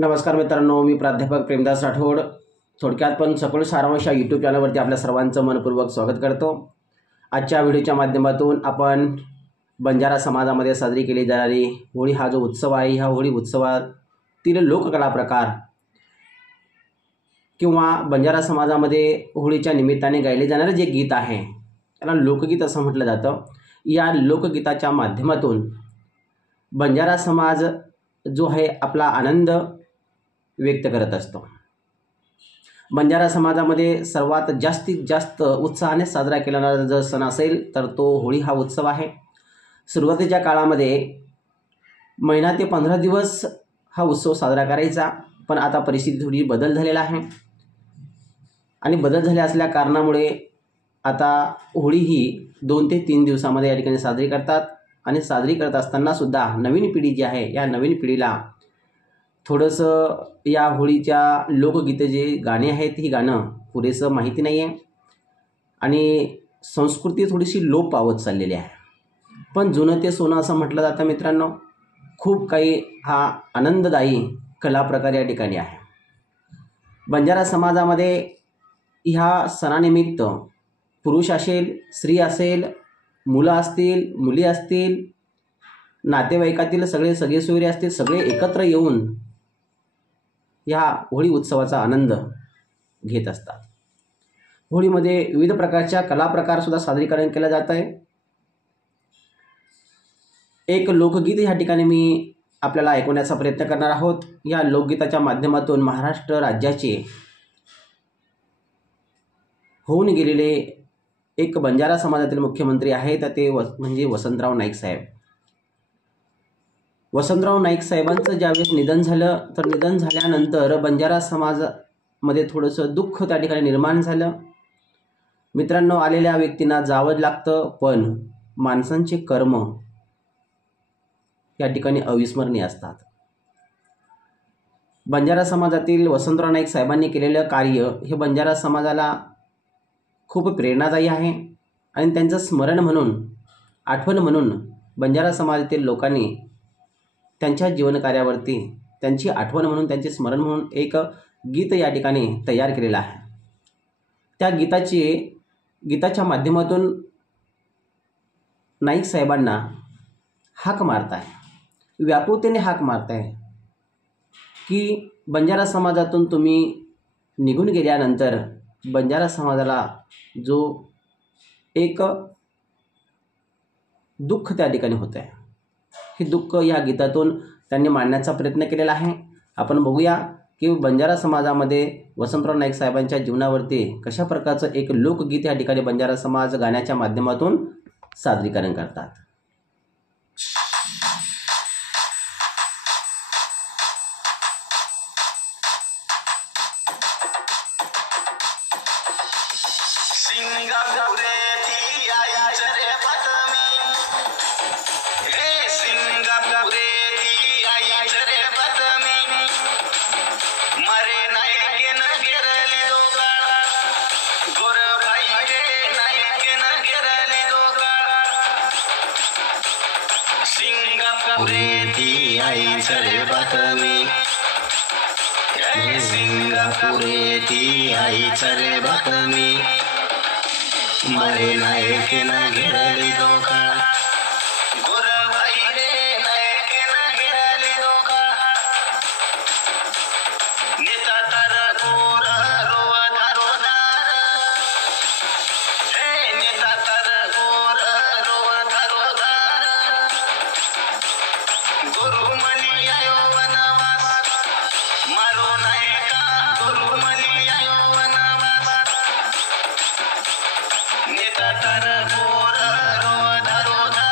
नमस्कार मित्रांनो, मी प्राध्यापक प्रेमदास राठोड थोडक्यात पण सखोल सारांश या यूट्यूब चॅनलवरती आपल्या सर्वांचं मनपूर्वक स्वागत करतो। आजच्या व्हिडिओच्या माध्यमातून आपण बंजारा समाजामध्ये साजरी केली जाणारी होळी हा जो उत्सव आहे, ह्या होळी उत्सवातील लोककला प्रकार किंवा बंजारा समाजामध्ये होळीच्या निमित्ताने गायले जाणारे जे गीत आहे त्याला लोकगीत असं म्हटलं जातं। या लोकगीताच्या माध्यमातून बंजारा समाज जो आहे आपला आनंद व्यक्त करत असतो। बंजारा समाजामध्ये सर्वात जास्तीत जास्त उत्साहाने साजरा केला जाणारा जर सण असेल तर तो होळी हा उत्सव आहे। सुरुवातीच्या काळामध्ये महिना ते 15 दिवस हा उत्सव साजरा करायचा, पण आता परिस्थिती थोडी बदल झालेला आहे आणि बदल झाले असल्या कारणामुळे आता होळी ही 2 ते 3 दिवसामध्ये या ठिकाणी साजरी करतात आणि साजरी करत असताना सुद्धा नवीन पिढी जी आहे या नवीन पिढीला थोडंसं या होळीच्या लोकगीते जे गाणे आहेत ही गाणं पुरेसं माहिती नाही आहे आणि संस्कृती थोडीशी लोप पावत चाललेली आहे। पण जुनं ते सोनं असं म्हटलं जातं मित्रांनो। खूप काही हा आनंददायी कला प्रकार या ठिकाणी आहे। बंजारा समाजामध्ये ह्या सणानिमित्त पुरुष असेल, स्त्री असेल, मुलं असतील, मुली असतील, नातेवाईकातील सगळे सगेसोयरे असतील, सगळे एकत्र येऊन या होळी उत्सवाचा आनंद घेत असतात। होळीमध्ये विविध प्रकारच्या कला प्रकार सुद्धा सादरीकरण केलं जात आहे। एक लोकगीत या ठिकाणी मी आपल्याला ऐकवण्याचा प्रयत्न करणार आहोत। या लोकगीताच्या माध्यमातून महाराष्ट्र राज्याचे होऊन गेलेले एक बंजारा समाजातील मुख्यमंत्री आहेत, ते म्हणजे वसंतराव नाईक साहेब। वसंतराव नाईक साहेबांचं ज्यावेळेस निधन झालं तर निधन झाल्यानंतर बंजारा समाजामध्ये थोडंसं दुःख त्या ठिकाणी निर्माण झालं। मित्रांनो, आलेल्या व्यक्तींना जावं लागतं, पण माणसांचे कर्म या ठिकाणी अविस्मरणीय असतात। बंजारा समाजातील वसंतराव नाईक साहेबांनी केलेलं कार्य हे बंजारा समाजाला खूप प्रेरणादायी आहे आणि त्यांचं स्मरण म्हणून, आठवण म्हणून बंजारा समाजातील लोकांनी त्यांच्या जीवनकार्यावरती त्यांची आठवण म्हणून, त्यांचे स्मरण म्हणून एक गीत या ठिकाणी तयार केलेलं आहे। त्या गीताच्या माध्यमातून नाईक साहेबांना हाक मारताय, व्याकुळतेने हाक मारताय की बंजारा समाजातून तुम्ही निघून गेल्यानंतर बंजारा समाजाला जो एक दुःख त्या ठिकाणी होत आहे, हे दुःख या गीतातून त्यांनी मांडण्याचा प्रयत्न केलेला आहे। आपण बघूया की बंजारा समाजामध्ये वसंतराव नाईक साहेबांच्या जीवनावरती कशा प्रकारचं एक लोकगीत या ठिकाणी बंजारा समाज गाण्याच्या माध्यमातून सादरीकरण करतात। आईचरे बातमी, सिंगापुरेती आईचरे बातमी, मरे नायकेन घेरली दोघा, गोरबाई रे नायकेन घेरली दोघा, नेता तर गोर रोवा रोदार, हे नेता तर गोर रोवा रोदार, गुरु मनी आयो वनवास, मारो नायका गुरु मनी आयो वनवास, नेता तर गोर रोधा रोधा,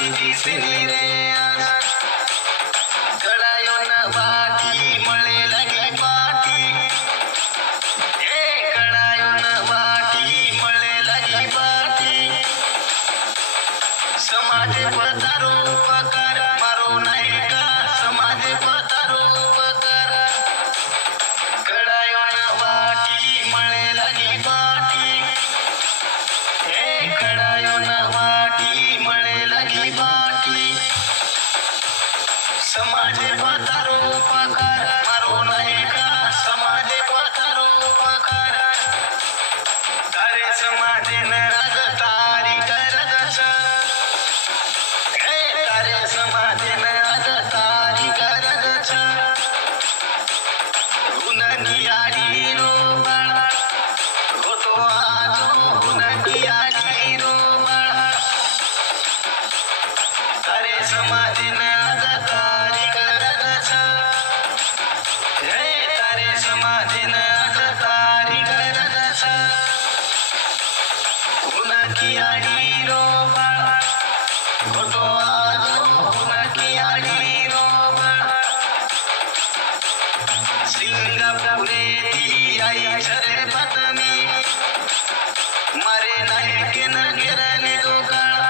वाटी दिसली रे कळायोन वाटी मळे लगी पाटी हे कळायोन वाटी मळे लगी पाटी समाज पतारो उपकार मारो नाही का समाज पतारो उपकार कळायोन वाटी मळे लगी पाटी हे कळायोन वाटी मळे लगी पाटी समाज पतारो उपकार मारो नाही का समाज पतारो उपकार तारे समाज राज तारी करगच हे तारे समाज राज तारी करगच हुनकी आडी रोबळ होतो आजो हुनकी आडी रोबळ तारे समाज राज तारी करगच हे तारे समाज राज तारी करगच हुनकी आडी रोबळ होतो आजो हुनकी आडी रोबळ सिंगापुरे ती आई छरे पत्नी मारे नायकेन गिरली दोकाळ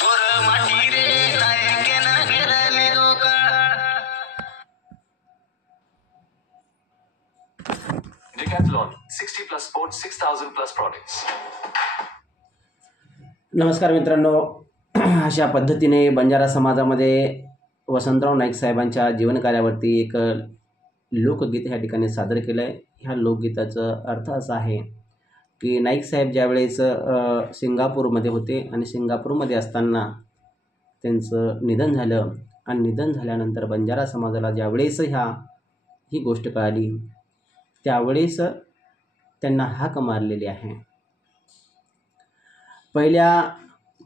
गोर माटी रे नायकेन गिरली दोकाळ Decathlon, 60 plus sports, 6,000 plus products. नमस्कार मित्रांनो, अशा पद्धतीने बंजारा समाजामध्ये वसंतराव नाईक साहेबांच्या जीवनकार्यावरती एक लोकगीत ह्या ठिकाणी सादर केलं आहे. ह्या लोकगीताचा अर्थ असा आहे की नाईक साहेब ज्यावेळेस सिंगापूरमध्ये होते आणि सिंगापूरमध्ये असताना त्यांचं निधन झालं आणि निधन झाल्यानंतर बंजारा समाजाला ज्यावेळेस ही गोष्ट कळाली त्यावेळेस त्यांना हाक मारलेली आहे. पहिल्या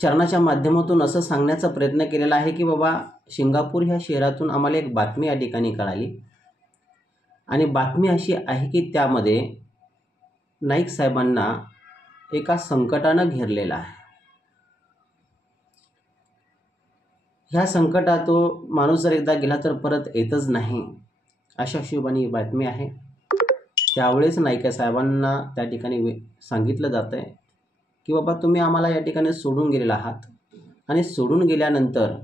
चरणाच्या माध्यमातून असं सांगण्याचा प्रयत्न केलेला आहे की बाबा सिंगापूर ह्या शहरातून आम्हाला एक बातमी या ठिकाणी कळाली आणि बातमी अशी आहे की त्यामध्ये नाईक साहेबांना एका संकटानं घेरलेला आहे. ह्या संकटात तो माणूस जर एकदा गेला तर परत येतच नाही अशा हिशोबाने ही बातमी आहे. त्यावेळेस नाईक साहेबांना त्या ठिकाणी सांगितलं जातं आहे की बाबा तुम्ही आम्हाला या ठिकाणी सोडून गेलेला आहात आणि सोडून गेल्यानंतर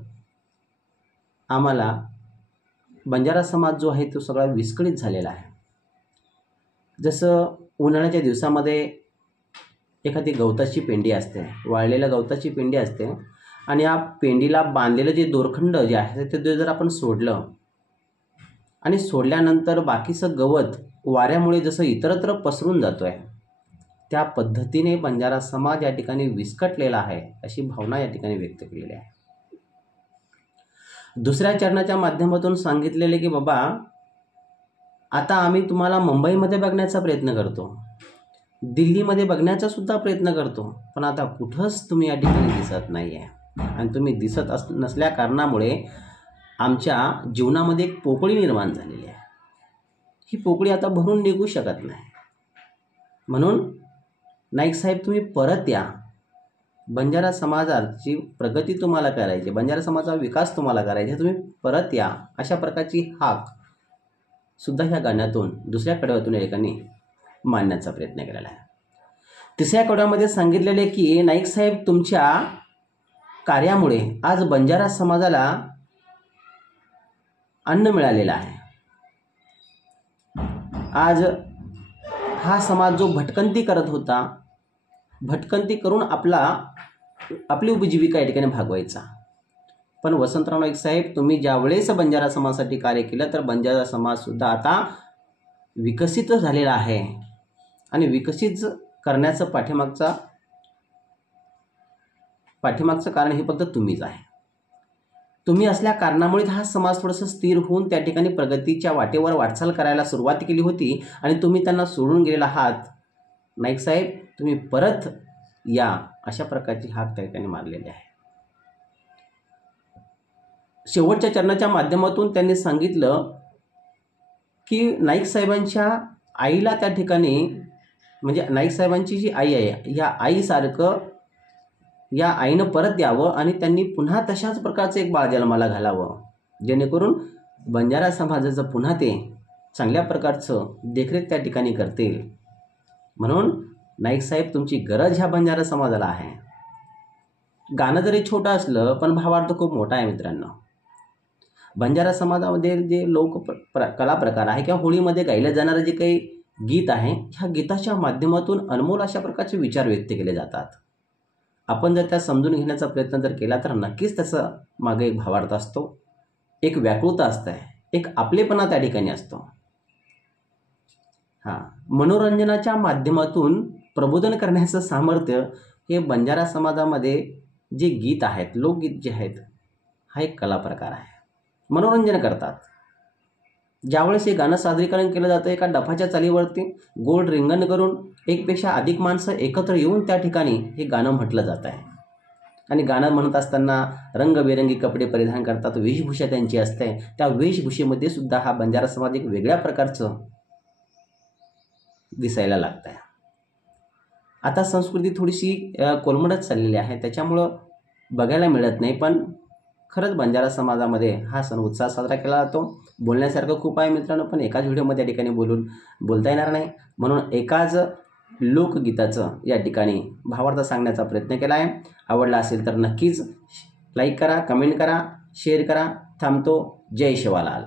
आम्हाला बंजारा समाज जो आहे तो सगळा विस्कळीत झालेला आहे. जसं उन्हाळ्याच्या दिवसामध्ये एखादी गवताची पेंडी असते, वाळलेल्या गवताची पेंडी असते आणि या पेंडीला बांधलेलं जे दोरखंड जे आहे ते जर आपण सोडलं आणि सोडल्यानंतर बाकीचं गवत वाऱ्यामुळे जसं इतरत्र पसरून जातो आहे त्या पद्धतीने बंजारा समाज या ठिकाणी विस्कटलेला आहे अशी भावना या ठिकाणी व्यक्त केलेली आहे. दुसऱ्या चरणाच्या माध्यमातून सांगितलेले की बाबा आता आम्ही तुम्हाला मुंबईमध्ये बघण्याचा प्रयत्न करतो, दिल्लीमध्ये बघण्याचा सुद्धा प्रयत्न करतो, पण आता कुठंच तुम्ही या ठिकाणी दिसत नाही आहे आणि तुम्ही दिसत नसल्या कारणामुळे आमच्या जीवनामध्ये एक पोकळी निर्माण झालेली आहे. ही पोकळी आता भरून निघू शकत नाही. म्हणून नाईक साहेब तुम्ही परत या, बंजारा समाजाची प्रगती तुम्हाला करायची, बंजारा समाजाचा विकास तुम्हाला करायचा, तुम्ही परत या अशा प्रकारची हाक सुद्धा ह्या गाण्यातून दुसऱ्या कडव्यातून या ठिकाणी मांडण्याचा प्रयत्न केलेला आहे. तिसऱ्या कडव्यामध्ये सांगितलेले की नाईक साहेब तुमच्या कार्यामुळे आज बंजारा समाजाला अन्न मिळालेलं आहे. आज हा समाज जो भटकंती करत होता, भटकंती करून आपली उपजीविका या ठिकाणी भागवायचा, पण वसंतराव नाईक साहेब तुम्ही ज्यावेळेस बंजारा समाजासाठी कार्य केलं तर बंजारा समाजसुद्धा आता विकसित झालेला आहे आणि विकसित करण्याचं पाठीमागचं कारण हे फक्त तुम्हीच आहे. तुम्ही असल्या कारणामुळे हा समाज थोडंसं स्थिर होऊन त्या ठिकाणी प्रगतीच्या वाटेवर वाटचाल करायला सुरुवात केली होती आणि तुम्ही त्यांना सोडून गेलेला आहात. नाईक साहेब तुम्ही परत या अशा प्रकारची हाक त्या ठिकाणी मारलेली आहे. शेवटच्या चरणाच्या माध्यमातून त्यांनी सांगितलं की नाईक साहेबांच्या आईला त्या ठिकाणी म्हणजे नाईक साहेबांची जी आई आहे ह्या आईसारखं या आईनं परत यावं आणि त्यांनी पुन्हा तशाच प्रकारचं एक बाळ जन्माला घालावं, जेणेकरून बंजारा समाजाचं पुन्हा ते चांगल्या प्रकारचं देखरेख त्या ठिकाणी करतील. म्हणून नाईक साहेब, तुमची गरज ह्या बंजारा समाजाला आहे. गाणं जरी छोटं असलं पण भावार्थ खूप मोठा आहे मित्रांनो. बंजारा समाजामध्ये जे कला प्रकार आहे किंवा होळीमध्ये गायलं जाणारं जे काही गीत आहे, ह्या गीताच्या माध्यमातून अनमोल अशा प्रकारचे विचार व्यक्त केले जातात. आपण जर त्या समजून घेण्याचा प्रयत्न जर केला तर नक्कीच त्याचं मागे एक भावार्थ असतो, एक व्याकुळता असते, एक आपलेपणा त्या ठिकाणी असतो. मनोरंजनाच्या माध्यमातून प्रबोधन करण्याचं सामर्थ्य हे बंजारा समाजामध्ये जे गीत आहेत, लोकगीत जे आहेत, हा एक कला प्रकार आहे. मनोरंजन करतात. ज्यावेळेस हे गाणं सादरीकरण केलं जातं एका डफाच्या चालीवरती गोल रिंगण करून एकपेक्षा अधिक माणसं एकत्र येऊन त्या ठिकाणी हे गाणं म्हटलं जात आहे. आणि गाणं म्हणत असताना रंगबेरंगी कपडे परिधान करतात, वेशभूषा त्यांची असते. त्या वेशभूषेमध्ये सुद्धा हा बंजारा समाज एक वेगळ्या प्रकारचं दिसायला लागत आहे. आता संस्कृती थोडीशी कोलमडत चाललेली आहे, त्याच्यामुळं बघायला मिळत नाही. पण खरंच बंजारा समाजामध्ये हा सण उत्साह साजरा केला जातो. बोलण्यासारखं खूप आहे मित्रांनो, पण एकाच व्हिडिओमध्ये या ठिकाणी बोलता येणार नाही. म्हणून एकाच लोकगीताचं या ठिकाणी भावार्थ सांगण्याचा प्रयत्न केला आहे. आवडला असेल तर नक्कीच लाईक करा, कमेंट करा, शेअर करा. थांबतो. जय शिवालाल.